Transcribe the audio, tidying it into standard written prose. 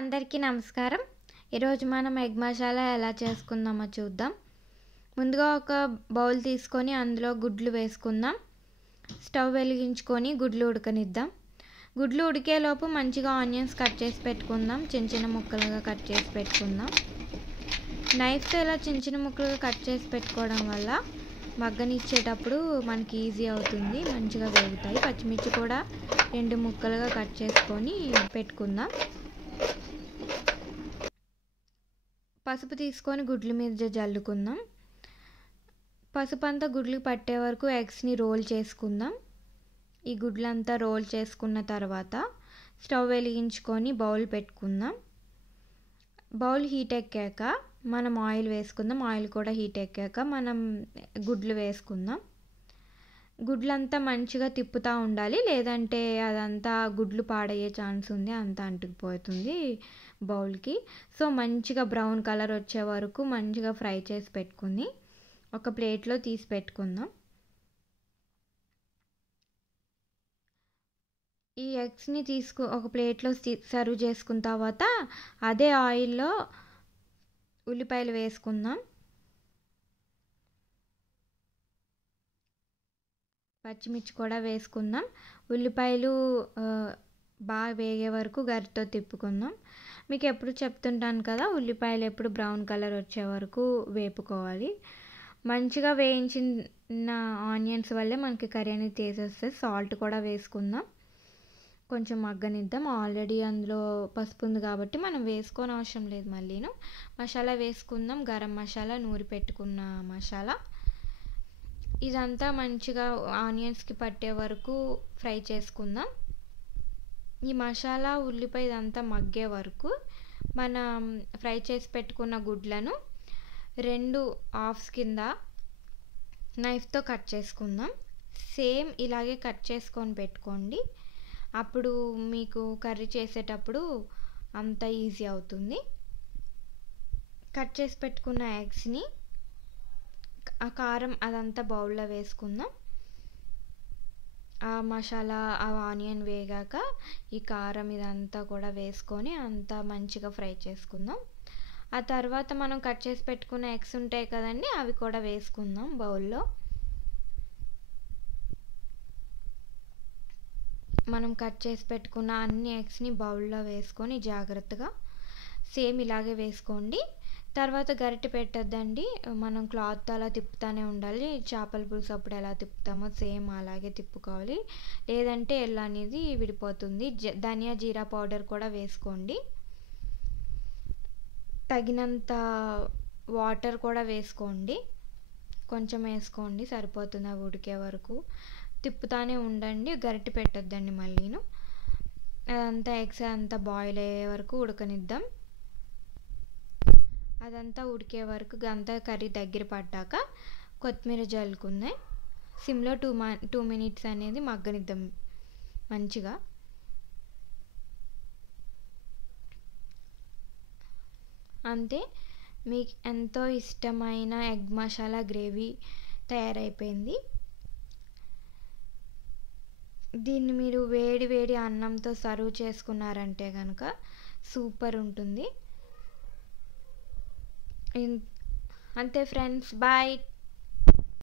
అందరికీ నమస్కారం. ఈరోజు మనం ఎగ్ మసాలా ఎలా చేసుకుందామో చూద్దాం. ముందుగా ఒక బౌల్ తీసుకొని అందులో గుడ్లు వేసుకుందాం. స్టవ్ వెలిగించుకొని గుడ్లు ఉడకనిద్దాం. గుడ్లు ఉడికేలోపు మంచిగా ఆనియన్స్ కట్ చేసి పెట్టుకుందాం. చిన్న చిన్న ముక్కలుగా కట్ చేసి పెట్టుకుందాం. నైఫ్తో ఇలా చిన్న చిన్న ముక్కలుగా కట్ చేసి పెట్టుకోవడం వల్ల మగ్గనిచ్చేటప్పుడు మనకి ఈజీ అవుతుంది, మంచిగా వేగుతాయి. పచ్చిమిర్చి కూడా 2 ముక్కలుగా కట్ చేసుకొని పెట్టుకుందాం. పసుపు తీసుకొని గుడ్ల మీద జల్లుకుందాం. పసుపు అంతా గుడ్లు పట్టే వరకు ఎగ్స్ని రోల్ చేసుకుందాం. ఈ గుడ్లంతా రోల్ చేసుకున్న తర్వాత స్టవ్ వెలిగించుకొని బౌల్ పెట్టుకుందాం. బౌల్ హీట్ ఎక్కాక మనం ఆయిల్ వేసుకుందాం. ఆయిల్ కూడా హీట్ ఎక్కాక మనం గుడ్లు వేసుకుందాం. గుడ్లంతా మంచిగా తిప్పుతూ ఉండాలి, లేదంటే అదంతా గుడ్లు పాడయ్యే ఛాన్స్ ఉంది, అంతా అంటుకుపోతుంది బౌల్కి. సో మంచిగా బ్రౌన్ కలర్ వచ్చే వరకు మంచిగా ఫ్రై చేసి పెట్టుకుని ఒక ప్లేట్లో తీసి పెట్టుకుందాం. ఈ ఎగ్స్ని ఒక ప్లేట్లో సర్వ్ చేసుకున్న తర్వాత అదే ఆయిల్లో ఉల్లిపాయలు వేసుకుందాం. పచ్చిమిర్చి కూడా వేసుకుందాం. ఉల్లిపాయలు బాగా వేగే వరకు గరిటతో తిప్పుకుందాం. మీకు ఎప్పుడు చెప్తుంటాను కదా, ఉల్లిపాయలు ఎప్పుడు బ్రౌన్ కలర్ వచ్చే వరకు వేపుకోవాలి. మంచిగా వేయించిన ఆనియన్స్ వల్లే మనకి కర్రీ అనేది టేస్ట్ వస్తుంది. సాల్ట్ కూడా వేసుకుందాం, కొంచెం మగ్గనిద్దాం. ఆల్రెడీ అందులో పసుపు ఉంది కాబట్టి మనం వేసుకోని అవసరం లేదు. మళ్ళీను మసాలా వేసుకుందాం. గరం మసాలా, నూరి పెట్టుకున్న మసాలా, ఇదంతా మంచిగా ఆనియన్స్కి పట్టే వరకు ఫ్రై చేసుకుందాం. ఈ మసాలా ఉల్లిపాయ ఇదంతా మగ్గే వరకు మనం ఫ్రై చేసి పెట్టుకున్న గుడ్లను 2 హాఫ్స్ కింద నైఫ్తో కట్ చేసుకుందాం. సేమ్ ఇలాగే కట్ చేసుకొని పెట్టుకోండి, అప్పుడు మీకు కర్రీ చేసేటప్పుడు అంత ఈజీ అవుతుంది. కట్ చేసి పెట్టుకున్న ఎగ్స్ని ఆ కారం అదంతా బౌల్లో వేసుకుందాం. ఆ మసాలా, ఆ ఆనియన్ వేగాక ఈ కారం ఇదంతా కూడా వేసుకొని అంతా మంచిగా ఫ్రై చేసుకుందాం. ఆ తర్వాత మనం కట్ చేసి పెట్టుకున్న ఎగ్స్ ఉంటాయి కదండి, అవి కూడా వేసుకుందాం బౌల్లో. మనం కట్ చేసి పెట్టుకున్న అన్ని ఎగ్స్ని బౌల్లో వేసుకొని జాగ్రత్తగా సేమ్ ఇలాగే వేసుకోండి. తర్వాత గరిటె పెట్టద్దండి, మనం క్లాత్ అలా తిప్పుతూనే ఉండాలి. చేపల పులుసు అప్పుడు ఎలా తిప్పుతామో సేమ్ అలాగే తిప్పుకోవాలి, లేదంటే ఎల్లు అనేది విడిపోతుంది. ధనియా జీరా పౌడర్ కూడా వేసుకోండి. తగినంత వాటర్ కూడా వేసుకోండి, కొంచెం వేసుకోండి సరిపోతుంది. అవి ఉడికే వరకు తిప్పుతానే ఉండండి, గరిటె పెట్టొద్దండి మళ్ళీను. అదంతా ఎగ్స్ అంతా బాయిల్ అయ్యే వరకు ఉడకనిద్దాం. అదంతా ఉడికే వరకు అంతా కర్రీ దగ్గర పడ్డాక కొత్తిమీర జల్లుకుందాం. సిమ్లో 2 మినిట్స్ అనేది మగ్గనిద్దాం మంచిగా. అంతే, మీకు ఎంతో ఇష్టమైన ఎగ్ మసాలా గ్రేవీ తయారైపోయింది. దీన్ని మీరు వేడి వేడి అన్నంతో సర్వ్ చేసుకున్నారంటే కనుక సూపర్ ఉంటుంది. అంతే ఫ్రెండ్స్, బాయ్.